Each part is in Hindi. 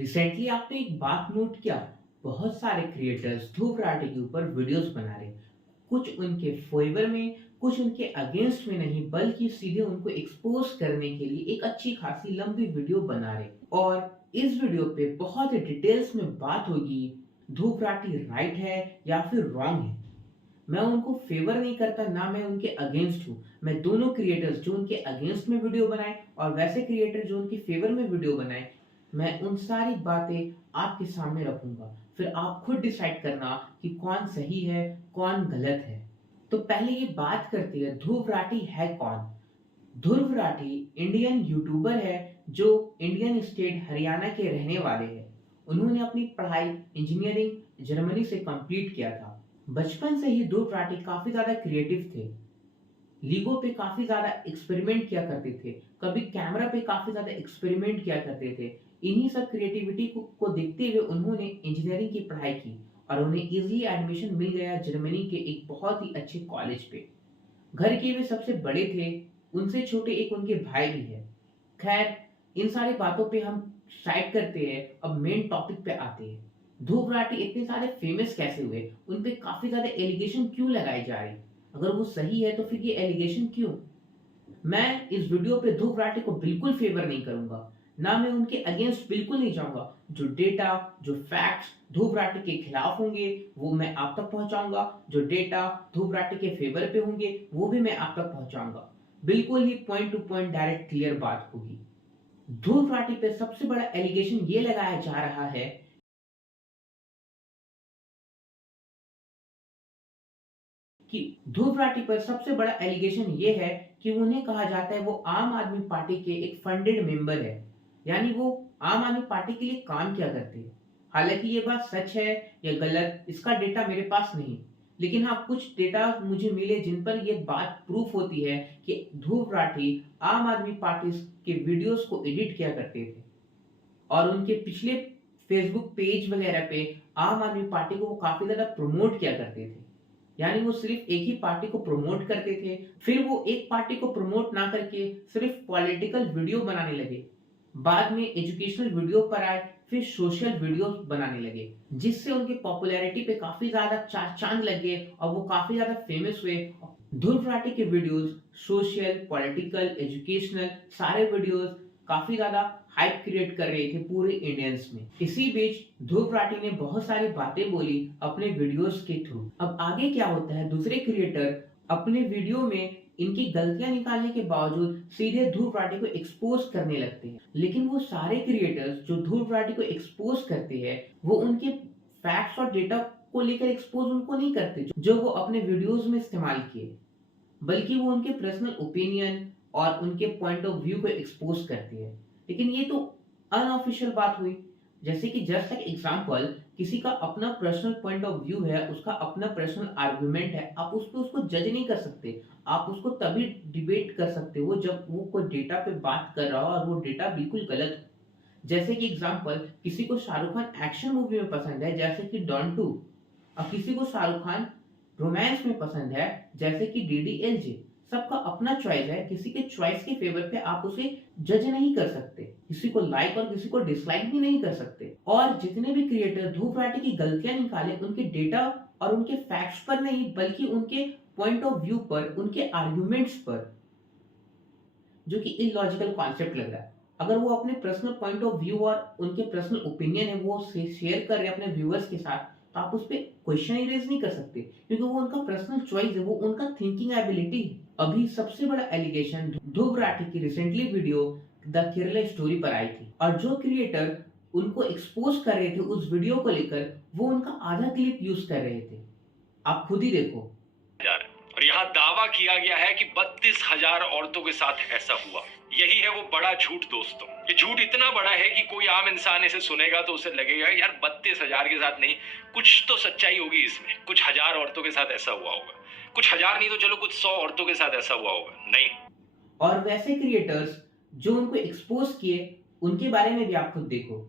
रिसेंटली आपने एक बात नोट किया, बहुत सारे क्रिएटर्स धूप राठी के ऊपर वीडियोस बना रहे। कुछ उनके फेवर में, कुछ उनके अगेंस्ट में नहीं, बल्कि सीधे उनको एक्सपोज करने के लिए एक अच्छी खासी लंबी वीडियो बना रहे। और इस वीडियो पे बहुत ही डिटेल्स में बात होगी, धूप राठी राइट है या फिर रॉन्ग है। मैं उनको फेवर नहीं करता, ना मैं उनके अगेंस्ट हूँ। मैं दोनों क्रिएटर्स जो उनके अगेंस्ट में वीडियो बनाए और वैसे क्रिएटर जो उनके फेवर में वीडियो बनाए, मैं उन सारी बातें आपके सामने रखूंगा। फिर आप खुद डिसाइड करना कि कौन सही है, कौन गलत है। तो पहले ये बात करते हैं, ध्रुव राठी है कौन? ध्रुव राठी इंडियन यूट्यूबर है जो इंडियन स्टेट हरियाणा के रहने वाले हैं। उन्होंने अपनी पढ़ाई इंजीनियरिंग जर्मनी से कंप्लीट किया था। बचपन से ही ध्रुव राठी काफी ज्यादा क्रिएटिव थे। लीगो पे काफी ज्यादा एक्सपेरिमेंट किया करते थे, कभी कैमरा पे काफी ज्यादा एक्सपेरिमेंट किया करते थे। इन्हीं सब क्रिएटिविटी को देखते हुए उन्होंने इंजीनियरिंग की पढ़ाई की और उन्हें इजीली एडमिशन मिल गया जर्मनी के एक बहुत ही अच्छे कॉलेज पे। घर के वे सबसे बड़े थे, उनसे छोटे एक उनके भाई भी है। खैर, इन सारी बातों पे हम साइड करते हैं, अब मेन टॉपिक पे आते हैं। ध्रुव राठी इतने सारे फेमस कैसे हुए? उन पे काफी ज्यादा एलिगेशन क्यों लगाए जा रहे? अगर वो सही है तो फिर ये एलिगेशन क्यों? मैं इस वीडियो पे ध्रुव राठी को बिल्कुल फेवर नहीं करूंगा, ना मैं उनके अगेंस्ट बिल्कुल नहीं जाऊंगा। जो डेटा, जो फैक्ट्स ध्रुव राठी के खिलाफ होंगे वो मैं आप तक पहुंचाऊंगा, जो डेटा ध्रुव राठी के फेवर पे होंगे वो भी मैं आप तक पहुंचाऊंगा। बिल्कुल ही point to point direct clear बात होगी। ध्रुव राठी पे सबसे बड़ा एलिगेशन ये लगाया जा रहा है कि ध्रुव राठी पर सबसे बड़ा एलिगेशन ये है कि उन्हें कहा जाता है वो आम आदमी पार्टी के एक फंडेड मेंबर है। यानी वो आम आदमी पार्टी के लिए काम क्या करते हैं। हालांकि ये बात सच है या गलत, इसका डेटा मेरे पास नहीं, लेकिन हाँ कुछ डेटा मुझे मिले जिन पर यह बात प्रूफ होती है कि ध्रुव राठी आम आदमी पार्टी के वीडियोस को एडिट किया करते थे और उनके पिछले फेसबुक पेज वगैरह पे आम आदमी पार्टी को वो काफी ज्यादा प्रमोट किया करते थे। यानी वो सिर्फ एक ही पार्टी को प्रमोट करते थे, फिर वो एक पार्टी को प्रमोट ना करके सिर्फ पॉलिटिकल वीडियो बनाने लगे। बाद में एजुकेशनल वीडियो पर आए, फिर सोशल वीडियो बनाने लगे, जिससे उनकी पॉपुलैरिटी पे काफी ज्यादा चार चांद लग गए और वो काफी ज्यादा फेमस हुए। ध्रुव राठी के वीडियोस सोशल, पॉलिटिकल, एजुकेशनल सारे वीडियोस काफी ज्यादा हाइप क्रिएट कर रहे थे पूरे इंडियंस में। इसी बीच ध्रुव राठी ने बहुत सारी बातें बोली अपने वीडियोस के थ्रू। अब आगे क्या होता है, दूसरे क्रिएटर अपने वीडियो में इनकी गलतियां निकालने के बावजूद सीधे ध्रुव राठी को एक्सपोज करने लगते हैं। लेकिन वो सारे क्रिएटर्स जो ध्रुव राठी को एक्सपोज करते हैं वो उनके फैक्ट्स और डेटा को लेकर एक्सपोज उनको नहीं करते जो वो अपने वीडियोस में इस्तेमाल किए, बल्कि वो उनके पर्सनल ओपिनियन और उनके पॉइंट ऑफ व्यू को एक्सपोज करती है। लेकिन ये तो अनऑफिशियल बात हुई। जैसे कि जस्ट लाइक एग्जांपल, किसी का अपना पर्सनल पॉइंट ऑफ व्यू है, उसका अपना पर्सनल आर्गुमेंट है, आप उस पे उसको जज नहीं कर सकते। आप उसको तभी डिबेट कर सकते हो जब वो कोई डेटा पे बात कर रहा हो और वो डेटा बिल्कुल गलत हो। जैसे कि एग्जांपल, किसी को शाहरुख खान एक्शन मूवी में पसंद है जैसे कि डॉन टू, और किसी को शाहरुख खान रोमांस में पसंद है जैसे कि डीडीएलजे। सबका अपना चॉइस है, किसी के चॉइस के फेवर पे आप उसे जज नहीं कर सकते, किसी को लाइक और किसी को डिसलाइक भी नहीं कर सकते। और जितने भी क्रिएटर धूप राठी की गलतियां निकाले उनके डेटा और उनके फैक्ट्स पर नहीं, बल्कि उनके पॉइंट ऑफ व्यू पर, उनके आर्ग्यूमेंट्स पर, जो कि इलॉजिकल कॉन्सेप्ट लग रहा है। अगर वो अपने पर्सनल पॉइंट ऑफ व्यू और उनके पर्सनल ओपिनियन है वो शेयर कर रहे हैं अपने व्यूअर्स के साथ, तो आप उस पर क्वेश्चन ही रेज नहीं कर सकते, क्योंकि वो उनका पर्सनल चॉइस है, वो उनका थिंकिंग एबिलिटी है। अभी सबसे बड़ा एलिगेशन ध्रुव राठी की recently video the Kerala story पर आई थी, और जो क्रिएटर उनको एक्सपोज कर रहे थे उस वीडियो को लेकर, वो उनका आधा क्लिप यूज कर रहे थे। आप खुद ही देखो। और यहाँ दावा किया गया है कि 32,000 औरतों के साथ ऐसा हुआ। यही है वो बड़ा झूठ दोस्तों। ये झूठ इतना बड़ा है कि कोई आम इंसान इसे सुनेगा तो उसे लगेगा यार 32,000 के साथ नहीं, कुछ तो सच्चाई होगी इसमें, कुछ हजार औरतों के साथ ऐसा हुआ होगा। कुछ हजार नहीं तो चलो कुछ 100 औरतों के साथ ऐसा हुआ होगा। नहीं। और वैसे क्रिएटर्स जो उनको एक्सपोज किए उनके बारे में भी आप खुद देखो।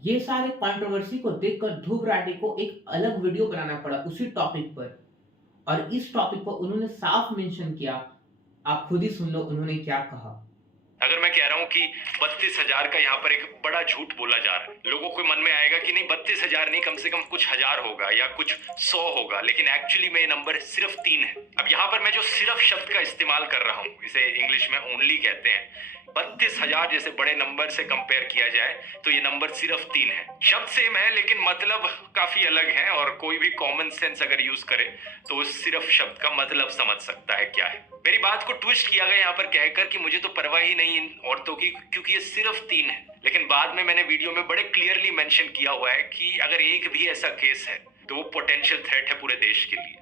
ये सारे कंट्रोवर्सी को देखकर ध्रुव राठी को एक अलग वीडियो बनाना पड़ा उसी टॉपिक पर, और इस टॉपिक पर उन्होंने साफ मेंशन किया आप खुद ही सुन लो उन्होंने क्या कहा। अगर मैं कह रहा हूं कि 32,000 का यहाँ पर एक बड़ा झूठ बोला जा रहा है, लोगों के मन में आएगा कि नहीं 32,000 नहीं, कम से कम कुछ हजार होगा या कुछ 100 होगा, लेकिन एक्चुअली में ये नंबर सिर्फ 3 है। अब यहाँ पर मैं जो सिर्फ शब्द का इस्तेमाल कर रहा हूँ, इसे इंग्लिश में ओनली कहते हैं। 32,000 जैसे बड़े नंबर से कंपेयर किया जाए तो ये नंबर सिर्फ 3 है। शब्द सेम है लेकिन मतलब काफी अलग है, और कोई भी कॉमन सेंस अगर यूज करे तो उस सिर्फ शब्द का मतलब समझ सकता है क्या है। मेरी बात को ट्विस्ट किया गया यहाँ पर कहकर कि मुझे तो परवाह ही नहीं इन औरतों की, क्योंकि ये सिर्फ 3 है। लेकिन बाद में मैंने वीडियो में बड़े क्लियरली मेंशन किया हुआ है कि अगर एक भी ऐसा केस है तो वो पोटेंशियल थ्रेट है पूरे देश के लिए।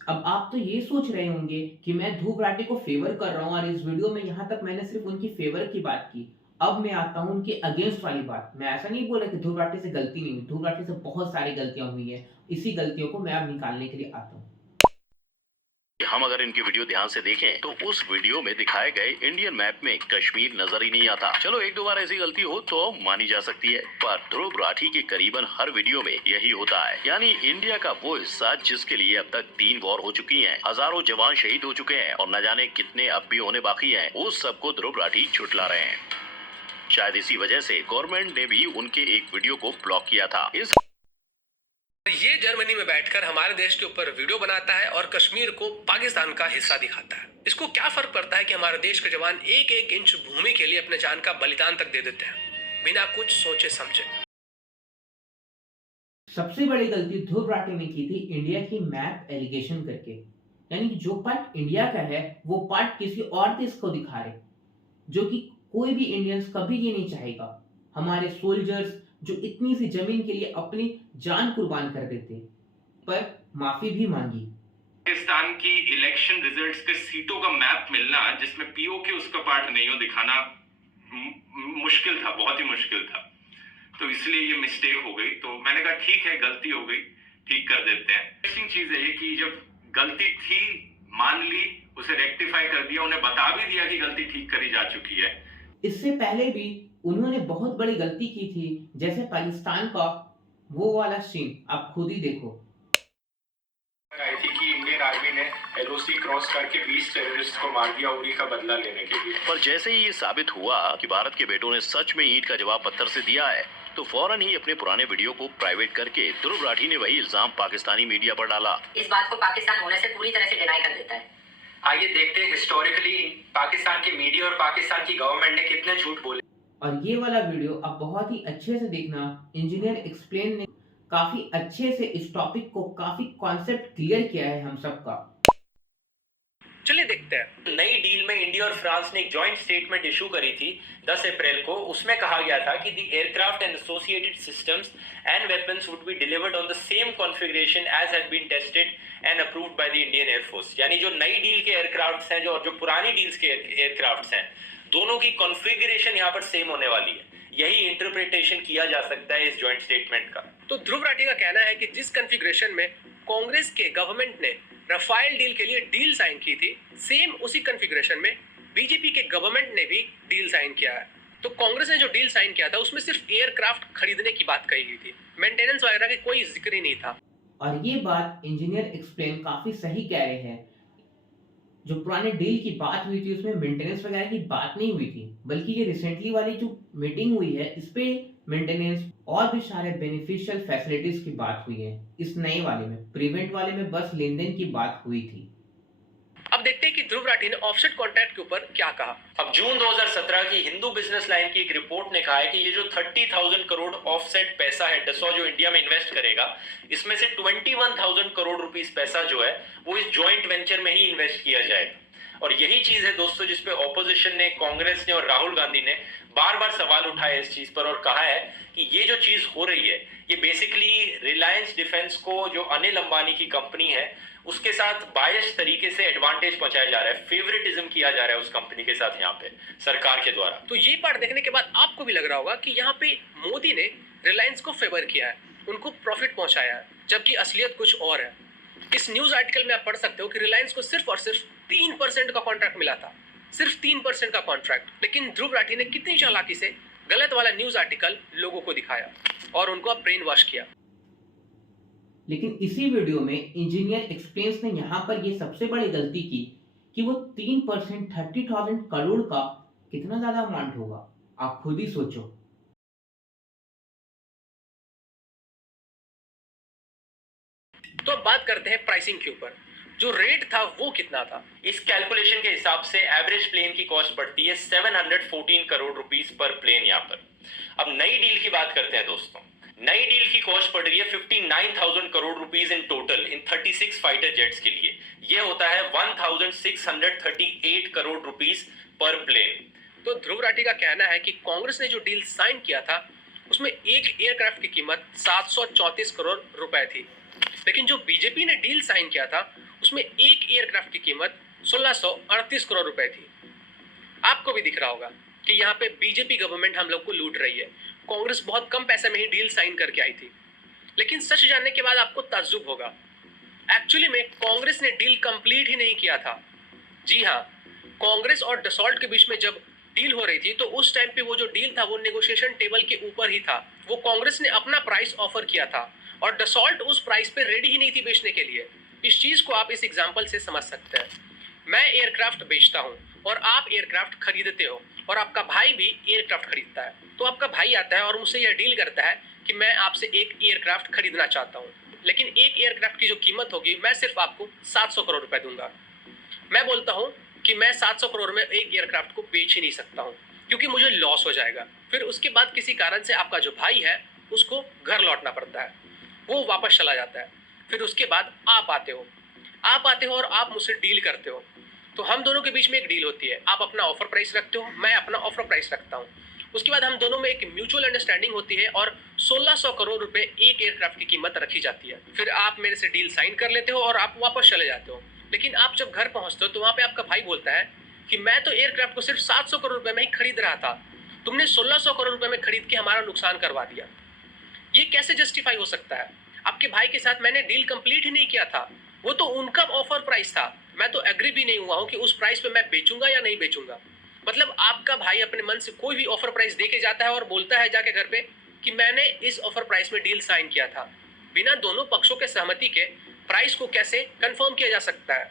अब आप तो ये सोच रहे होंगे कि मैं ध्रुव राठी को फेवर कर रहा हूं, और इस वीडियो में यहाँ तक मैंने सिर्फ उनकी फेवर की बात की। अब मैं आता हूं उनके अगेंस्ट वाली बात। मैं ऐसा नहीं बोला कि ध्रुव राठी से गलती नहीं हुई, ध्रुव राठी से बहुत सारी गलतियां हुई हैं। इसी गलतियों को मैं अब निकालने के लिए आता हूँ। हम अगर इनकी वीडियो ध्यान से देखें तो उस वीडियो में दिखाए गए इंडियन मैप में कश्मीर नजर ही नहीं आता। चलो एक दो बार ऐसी गलती हो तो मानी जा सकती है, पर ध्रुव राठी के करीबन हर वीडियो में यही होता है। यानी इंडिया का वो हिस्सा जिसके लिए अब तक 3 वॉर हो चुकी हैं, हजारों जवान शहीद हो चुके हैं और न जाने कितने अब भी होने बाकी हैं, उस सबको ध्रुव राठी झुठला रहे हैं। शायद इसी वजह से गवर्नमेंट ने भी उनके एक वीडियो को ब्लॉक किया था। ये जर्मनी में बैठकर हमारे देश के ऊपर वीडियो बनाता है और कश्मीर को पाकिस्तान का हिस्सा दिखाता है। इसको क्या फर्क पड़ता है कि हमारे देश के जवान एक एक इंच भूमि के लिए अपने जान का बलिदान तक दे देते हैं बिना कुछ सोचे समझे। सबसे बड़ी गलती ध्रुव राठी ने की थी इंडिया की मैप एलिगेशन करके। यानी कि जो पार्ट इंडिया का है वो पार्ट किसी और देश को दिखा रहे, जो कि कोई भी इंडियंस कभी ये नहीं चाहेगा। हमारे सोल्जर्स जो इतनी सी जमीन के लिए अपनी जान कुर्बान कर देते, पर माफी भी मांगी। पाकिस्तान की इलेक्शन रिजल्ट्स के सीटों का मैप मिलना जिसमें पीओके उसका पार्ट नहीं हो दिखाना मुश्किल था, बहुत ही मुश्किल था। तो इसलिए ये मिस्टेक हो गई। तो मैंने कहा ठीक है, गलती हो गई, ठीक कर देते हैं। इंटरेस्टिंग चीज है ये कि जब गलती थी मान ली, उसे रेक्टिफाई कर दिया, उन्हें बता भी दिया कि गलती ठीक करी जा चुकी है। इससे पहले भी उन्होंने बहुत बड़ी गलती की थी, जैसे पाकिस्तान का वो वाला सीन आप खुद ही देखो। आई थी कि इंडियन आर्मी ने एलओसी क्रॉस करके 20 टेररिस्ट को मार दिया उरी का बदला लेने के लिए। पर जैसे ही ये साबित हुआ कि भारत के बेटों ने सच में ईंट का जवाब पत्थर से दिया है, तो फौरन ही अपने पुराने वीडियो को प्राइवेट करके ध्रुव राठी ने वही इल्जाम पाकिस्तानी मीडिया पर डाला। इस बात को पाकिस्तान होने से पूरी तरह से डिनाई कर देता है। आइए देखते हैं हिस्टोरिकली पाकिस्तान के मीडिया और पाकिस्तान की गवर्नमेंट ने कितने झूठ बोले। और ये वाला वीडियो आप बहुत ही अच्छे से देखना। इंजीनियर एक्सप्लेन ने काफी अच्छे से इस टॉपिक को काफी कॉन्सेप्ट क्लियर किया है हम सबका। चलिए देखते हैं। नई डील में इंडिया और फ्रांस ने एक जॉइंट स्टेटमेंट इशू करी थी 10 अप्रैल को। उसमें कहा गया था कि the aircraft and associated systems and weapons would be delivered on the same configuration as had been tested and approved by the Indian air force. यानी जो नई डील के एयरक्राफ्ट्स हैं जो पुरानी डील्स के एयरक्राफ्ट्स हैं, दोनों की कॉन्फ़िगरेशन यहाँ पर सेम होने वाली है। यही इंटरप्रिटेशन किया जा सकता है इस जॉइंट स्टेटमेंट का। तो ध्रुव राठी का कहना है कि जिस कॉन्फ़िगरेशन में कांग्रेस के गवर्नमेंट ने राफेल डील के लिए डील साइन की थी, सेम उसी कॉन्फ़िगरेशन में बीजेपी के गवर्नमेंट ने भी डील साइन किया है। तो कांग्रेस ने जो डील साइन किया था उसमें सिर्फ एयरक्राफ्ट खरीदने की बात कही गई थी, मेंटेनेंस वगैरह की कोई जिक्र ही नहीं था। और ये बात इंजीनियर एक्सप्लेन काफी सही कह रहे हैं। जो पुराने डील की बात हुई थी उसमें मेंटेनेंस वगैरह की बात नहीं हुई थी, बल्कि ये रिसेंटली वाली जो मीटिंग हुई है इस पे मेंटेनेंस और भी सारे बेनिफिशियल फैसिलिटीज की बात हुई है। इस नए वाले में, प्रीवेंट वाले में बस लेन देन की बात हुई थी। अब देखते हैं कि ध्रुव राठी ने ऑफसेट कॉन्ट्रैक्ट के ऊपर क्या कहा। अब जून 2017 की हिंदू बिजनेस लाइन की एक रिपोर्ट ने कहा है कि ये जो 30,000 करोड़ ऑफसेट पैसा है डसॉ जो इंडिया में इन्वेस्ट करेगा, इसमें से 21,000 करोड़ रुपीस पैसा जो है वो इस जॉइंट वेंचर में ही इन्वेस्ट किया जाएगा। और यही चीज है दोस्तों जिसपे ऑपोजिशन ने, कांग्रेस ने और राहुल गांधी ने बार बार सवाल उठाए इस चीज पर और कहा है कि ये जो चीज हो रही है ये बेसिकली रिलायंस डिफेंस को, जो अनिल अंबानी की कंपनी है, उसके साथ बायस तरीके से एडवांटेज पहुंचाया जा रहा है, फेवरेटिज्म किया जा रहा है उस कंपनी के साथ यहाँ पे सरकार के द्वारा। तो ये पार्ट देखने के बाद आपको भी लग रहा होगा कि यहाँ पे मोदी ने रिलायंस को फेवर किया है, उनको प्रॉफिट पहुंचाया है, जबकि असलियत कुछ और है। इस न्यूज आर्टिकल में आप पढ़ सकते हो कि रिलायंस को सिर्फ और सिर्फ 3% का कॉन्ट्रैक्ट मिला था, सिर्फ 3% का कॉन्ट्रैक्ट। लेकिन ध्रुव राठी ने कितनी चालाकी से गलत वाला न्यूज आर्टिकल लोगों को दिखाया और उनको ब्रेन वॉश किया। लेकिन इसी वीडियो में इंजीनियर एक्सप्लेन्स ने यहाँ पर ये सबसे बड़ी गलती की कि वो 3% 30,000 करोड़ का कितना ज़्यादा अमाउंट होगा? आप खुद ही सोचो। तो अब बात करते हैं प्राइसिंग के ऊपर। जो रेट था वो कितना था? इस कैलकुलेशन के हिसाब से एवरेज प्लेन की कॉस्ट पड़ती है 714 करोड़ रुपीस पर प्लेन यहाँ पर। अब नई डील की बात करते हैं दोस्तों। नई डील की कॉस्ट पड़ रही है 59,000 crore rupees in total in 36 fighter jets के लिए। यह होता है 1,638 करोड़ रुपीस पर प्लेन। तो ध्रुव राठी का कहना है कि कांग्रेस ने जो डील साइन किया था उसमें एक एयरक्राफ्ट की कीमत 734 करोड़ रुपए थी, लेकिन जो बीजेपी ने डील साइन किया था उसमें एक एयरक्राफ्ट की कीमत 1638 करोड़ रुपए थी। आपको भी दिख रहा होगा कि यहाँ पे बीजेपी गवर्नमेंट हम लोग को लूट रही है। कांग्रेस बहुत कम पैसे में ही डील साइन करके आई थी, लेकिन सच जानने के बाद आपको ताज्जुब होगा। एक्चुअली में कांग्रेस ने डील कंप्लीट ही नहीं किया था। जी हाँ, कांग्रेस और डसॉल्ट के बीच में जब डील हो रही थी तो उस टाइम पे वो जो डील था वो नेगोशिएशन टेबल के ऊपर ही था। वो कांग्रेस ने अपना प्राइस ऑफर किया था और डसॉल्ट उस प्राइस पे रेडी ही नहीं थी बेचने के लिए। इस चीज को आप इस एग्जांपल से समझ सकते हैं। मैं एयरक्राफ्ट बेचता हूं और आप एयरक्राफ्ट खरीदते हो और आपका भाई भी एयरक्राफ्ट खरीदता है। तो आपका भाई आता है और मुझसे यह डील करता है कि मैं आपसे एक एयरक्राफ्ट खरीदना चाहता हूँ, लेकिन एक एयरक्राफ्ट की जो कीमत होगी मैं सिर्फ आपको 700 करोड़ रुपए दूंगा। मैं बोलता हूँ कि मैं 700 करोड़ में एक एयरक्राफ्ट को बेच ही नहीं सकता हूँ क्योंकि मुझे लॉस हो जाएगा। फिर उसके बाद किसी कारण से आपका जो भाई है उसको घर लौटना पड़ता है, वो वापस चला जाता है। फिर उसके बाद आप आते हो और आप मुझसे डील करते हो। तो हम दोनों के बीच में एक डील होती है। आप अपना ऑफर प्राइस रखते हो, मैं अपना ऑफर प्राइस रखता हूँ। उसके बाद हम दोनों में एक म्यूचुअल अंडरस्टैंडिंग होती है और 1600 करोड़ रुपए एक एयरक्राफ्ट की कीमत रखी जाती है। फिर आप मेरे से डील साइन कर लेते हो और आप वापस चले जाते हो। लेकिन आप जब घर पहुंचते हो तो वहां पे आपका भाई बोलता है कि मैं तो एयरक्राफ्ट को सिर्फ 700 करोड़ रुपए में ही खरीद रहा था, तुमने 1600 करोड़ रुपए में खरीद के हमारा नुकसान करवा दिया। ये कैसे जस्टिफाई हो सकता है? आपके भाई के साथ मैंने डील कंप्लीट ही नहीं किया था, वो तो उनका ऑफर प्राइस था। मैं तो एग्री भी नहीं हुआ हूं कि उस प्राइस पे मैं बेचूंगा या नहीं बेचूंगा। मतलब आपका भाई अपने मन से कोई भी ऑफर प्राइस दे के जाता है और बोलता है जाके घर पे कि मैंने इस ऑफर प्राइस में डील साइन किया था। बिना दोनों पक्षों के सहमति के प्राइस को कैसे कंफर्म किया जा सकता है?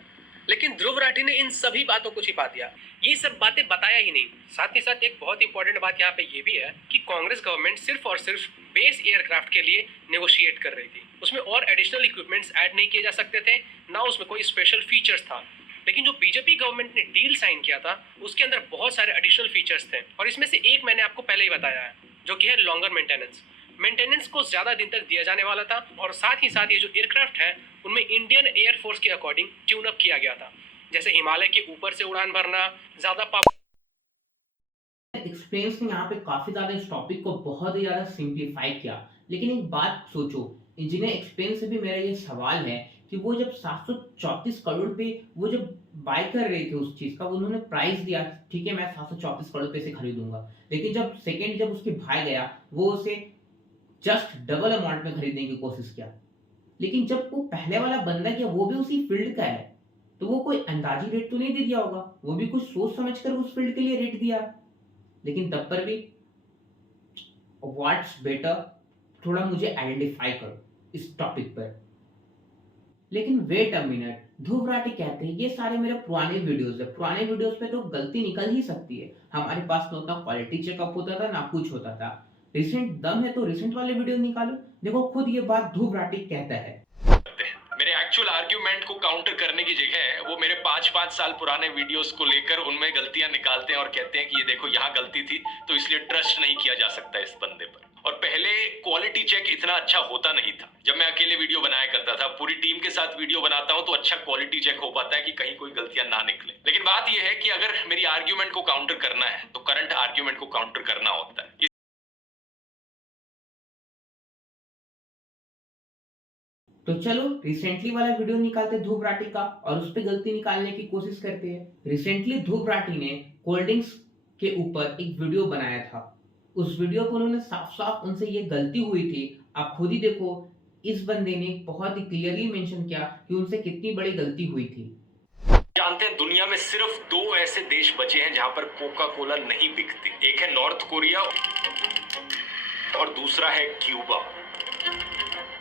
लेकिन ध्रुव राठी ने इन सभी बातों को छिपा दिया, ये सब बातें बताया ही नहीं। साथ ही साथ एक बहुत इंपॉर्टेंट बात यहाँ पे ये भी है कि कांग्रेस गवर्नमेंट सिर्फ और सिर्फ बेस एयरक्राफ्ट के लिए नेगोशिएट कर रही थी। उसमें और एडिशनल इक्विपमेंट्स ऐड नहीं किए जा सकते थे, ना उसमें कोई स्पेशल फीचर्स था। लेकिन जो बीजेपी गवर्नमेंट ने डील साइन किया था उसके अंदर बहुत सारे एडिशनल फीचर्स थे और इसमें से एक मैंने आपको पहले ही बताया है, जो कि है लॉन्गर मेंटेनेंस को ज्यादा दिन तक दिया जाने वाला था। और साथ ही साथ ये जो एयरक्राफ्ट है उनमें इंडियन एयरफोर्स के अकॉर्डिंग ट्यून अप किया गया था, जैसे हिमालय के ऊपर से उड़ान भरना, ज्यादा एक्सपीरियंस ने यहाँ पे काफी ज्यादा इस टॉपिक को बहुत ही ज्यादा सिंप्लीफाई किया। लेकिन एक बात सोचो, इंजीनियर एक्सपीरियंस से भी मेरा ये सवाल है कि वो जब 734 करोड़ पे वो जब बाय कर रहे थे उस चीज का, उन्होंने प्राइस दिया, ठीक है मैं 734 करोड़ पे से खरीदूंगा। लेकिन जब उसके भाई गया वो उसे जस्ट डबल अमाउंट में खरीदने की कोशिश किया। लेकिन जब वो पहले वाला बंदा किया वो भी उसी फील्ड का है, तो वो कोई अंदाजी रेट तो नहीं दे दिया होगा, वो भी कुछ सोच समझ कर उस फील्ड के लिए रेट दिया। लेकिन तब पर भी व्हाट्स बेटर, थोड़ा मुझे आइडेंटिफाई करो इस टॉपिक पर। लेकिन wait a minute, Dhruv Rathee कहते हैं ये सारे मेरे पुराने वीडियोस है, पुराने वीडियोस पे तो गलती निकल ही सकती है, हमारे पास ना उतना क्वालिटी चेकअप होता था ना कुछ होता था, रिसेंट दम है तो रिसेंट वाले वीडियो निकालो। देखो खुद ये बात ध्रुव राठी कहता है। मेरे एक्चुअल आर्ग्यूमेंट को काउंटर करने की जगह वो मेरे 5-5 साल पुराने वीडियोस को लेकर उनमें गलतियां निकालते हैं और कहते हैं कि ये देखो यहाँ गलती थी तो इसलिए ट्रस्ट नहीं किया जा सकता इस बंदे पर। और पहले क्वालिटी चेक इतना अच्छा होता नहीं था। जब मैं अकेले वीडियो बनाया करता था, पूरी टीम के साथ वीडियो बनाता हूं तो अच्छा क्वालिटी चेक हो पाता है कि कहीं कोई गलतियां ना निकले। लेकिन बात यह है कि अगर मेरी आर्ग्यूमेंट को काउंटर करना है तो करंट आर्ग्यूमेंट को काउंटर करना होता है। तो चलो रिसेंटली वाला वीडियो निकालते ध्रुव राठी का और उस पर गलती निकालने की कोशिश करते हैं। रिसेंटली ध्रुव राठी ने कोल्ड ड्रिंक्स के ऊपर एक वीडियो बनाया था। उस वीडियो को उन्होंने साफ साफ उनसे ये गलती हुई थी, आप खुद ही देखो, इस बंदे ने बहुत ही क्लियरली मेंशन किया कि उनसे कितनी बड़ी गलती हुई थी। जानते हैं दुनिया में सिर्फ 2 ऐसे देश बचे हैं जहां पर कोका कोला नहीं बिकती। एक है नॉर्थ कोरिया और दूसरा है क्यूबा।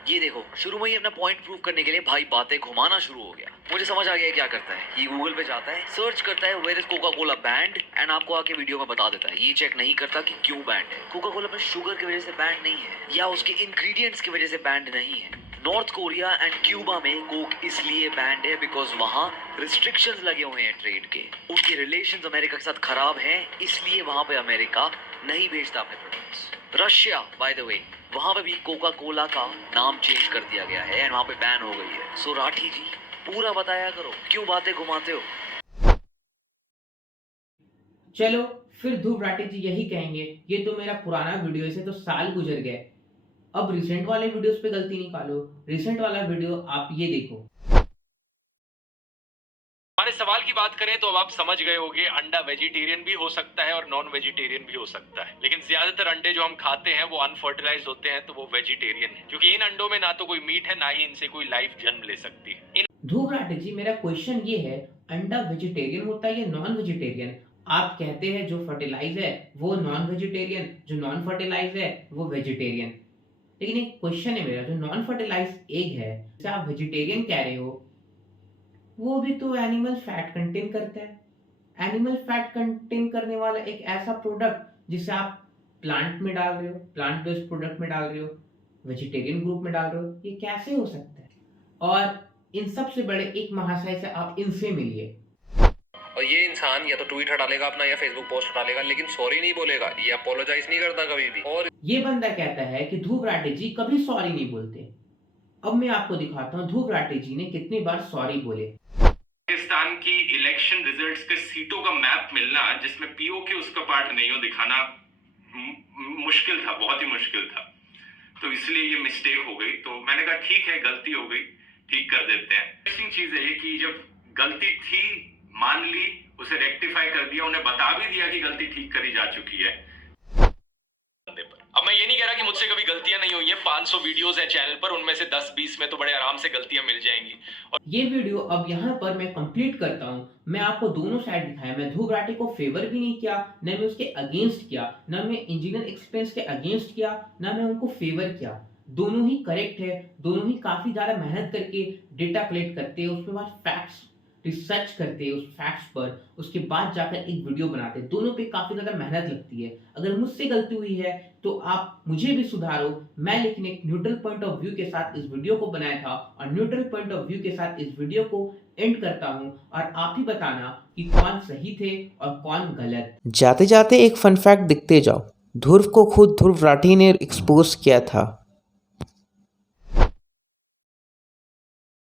ये देखो, शुरू में ही अपना पॉइंट प्रूव करने के लिए भाई बातें घुमाना शुरू हो गया। मुझे समझ आ गया क्या करता है। ये गूगल पे जाता है, सर्च करता है where is Coca Cola band, and आपको आके वीडियो में बता देता है। ये चेक नहीं करता कि क्यों बैंड है। कोका कोला में शुगर की वजह से बैंड नहीं है, या उसके इंग्रेडिएंट्स की वजह से बैंड नहीं है। नॉर्थ कोरिया एंड क्यूबा में कोक इसलिए बैंड है बिकॉज वहाँ रिस्ट्रिक्शंस लगे हुए हैं ट्रेड के। उनके रिलेशंस अमेरिका के साथ खराब हैं, इसलिए वहाँ पे अमेरिका नहीं बेचता अपने products. Russia by the way, वहाँ पे भी कोका कोला का नाम चेंज कर दिया गया है एंड वहाँ पे बैन हो गई है। सो राठी जी पूरा बताया करो, क्यों बातें घुमाते हो। चलो फिर ध्रुव राठी जी यही कहेंगे, ये तो मेरा पुराना वीडियो, इसे तो साल गुजर गए, अब रिसेंट वाले वीडियोस पे गलती निकालो। रिसेंट वाला वीडियो आप ये देखो। हमारे सवाल की बात करें तो अब आप समझ गए होंगे, अंडा वेजिटेरियन भी हो सकता है और नॉन वेजिटेरियन भी हो सकता है। लेकिन ज्यादातर अंडे जो हम खाते हैं वो अनफर्टिलाइज होते हैं, तो वो वेजिटेरियन है, क्योंकि इन अंडों में ना तो कोई मीट है, ना ही इनसे कोई लाइफ जन्म ले सकती है। ध्रुव राठी जी, मेरा क्वेश्चन ये है, अंडा वेजिटेरियन होता है या नॉन वेजिटेरियन? आप कहते हैं जो फर्टिलाइज है वो नॉन वेजिटेरियन, जो नॉन फर्टिलाइज है वो वेजिटेरियन। लेकिन एक क्वेश्चन है मेरा, जो नॉन फर्टिलाइज एग है जिसे आप वेजिटेरियन कह रहे हो, वो भी तो एनिमल फैट कंटेन करता है। एनिमल फैट कंटेन करने वाला एक ऐसा प्रोडक्ट जिसे आप प्लांट में डाल रहे हो, प्लांट बेस्ड प्रोडक्ट में डाल रहे हो, वेजिटेरियन ग्रुप में डाल रहे हो, ये कैसे हो सकता है? और इन सबसे बड़े एक महाशय से आप इनसे मिलिए। और ये इंसान या तो ट्वीट डालेगा अपना या फेसबुक पोस्ट डालेगा, लेकिन सॉरी नहीं बोलेगा, ये अपोलोजाइज नहीं करता कभी भी। और ये बंदा कहता है कि ध्रुव राठी जी कभी सॉरी नहीं बोलते। अब मैं आपको दिखाता हूँ ध्रुव राठी जी ने कितनी बार सॉरी बोले। पाकिस्तान की इलेक्शन रिजल्ट्स के सीटों का मैप मिलना जिसमें पीओके उसका पार्ट नहीं हो दिखाना मुश्किल था, बहुत ही मुश्किल था। तो इसलिए ये मिस्टेक हो गई। तो मैंने कहा ठीक है, गलती हो गई, ठीक कर देते हैं। इंटरेस्टिंग चीज है ये कि जब गलती थी मान ली, उसे रेक्टिफाई कर दिया, उन्हें बता भी दिया कि गलती ठीक करी जा चुकी है। अब मैं ये नहीं कह रहा कि मुझसे कभी गलतियां नहीं हुई हैं। 500 वीडियोस हैं चैनल पर, उनमें से 10-20 में तो बड़े आराम से गलतियां मिल जाएंगी। और ये वीडियो अब यहाँ पर मैं कंप्लीट करता हूँ। मैं आपको दोनों साइड दिखाया, मैं ध्रुव राठी को फेवर भी नहीं किया, न मैं उसके अगेंस्ट किया, न मैं इंजीनियर एक्सपेंस के अगेंस्ट किया, न मैं उनको फेवर किया। दोनों ही करेक्ट है, दोनों ही काफी ज्यादा मेहनत करके डेटा कलेक्ट करते हैं, उसके बाद फैक्ट्स रिसर्च करते हैं उस फैक्ट्स पर, उसके बाद जाकर एक वीडियो बनाते हैं। दोनों पे काफी ज्यादा मेहनत लगती है। अगर मुझसे गलती हुई है तो आप मुझे भी सुधारो। मैं लेकिन एक न्यूट्रल पॉइंट ऑफ व्यू के साथ इस वीडियो को बनाया था, और न्यूट्रल पॉइंट ऑफ व्यू के साथ इस वीडियो को एंड करता हूं, और आप ही बताना कि कौन सही थे और कौन गलत। जाते जाते एक फन फैक्ट दिखते जाओ। ध्रुव को खुद ध्रुव राठी ने एक्सपोज किया था।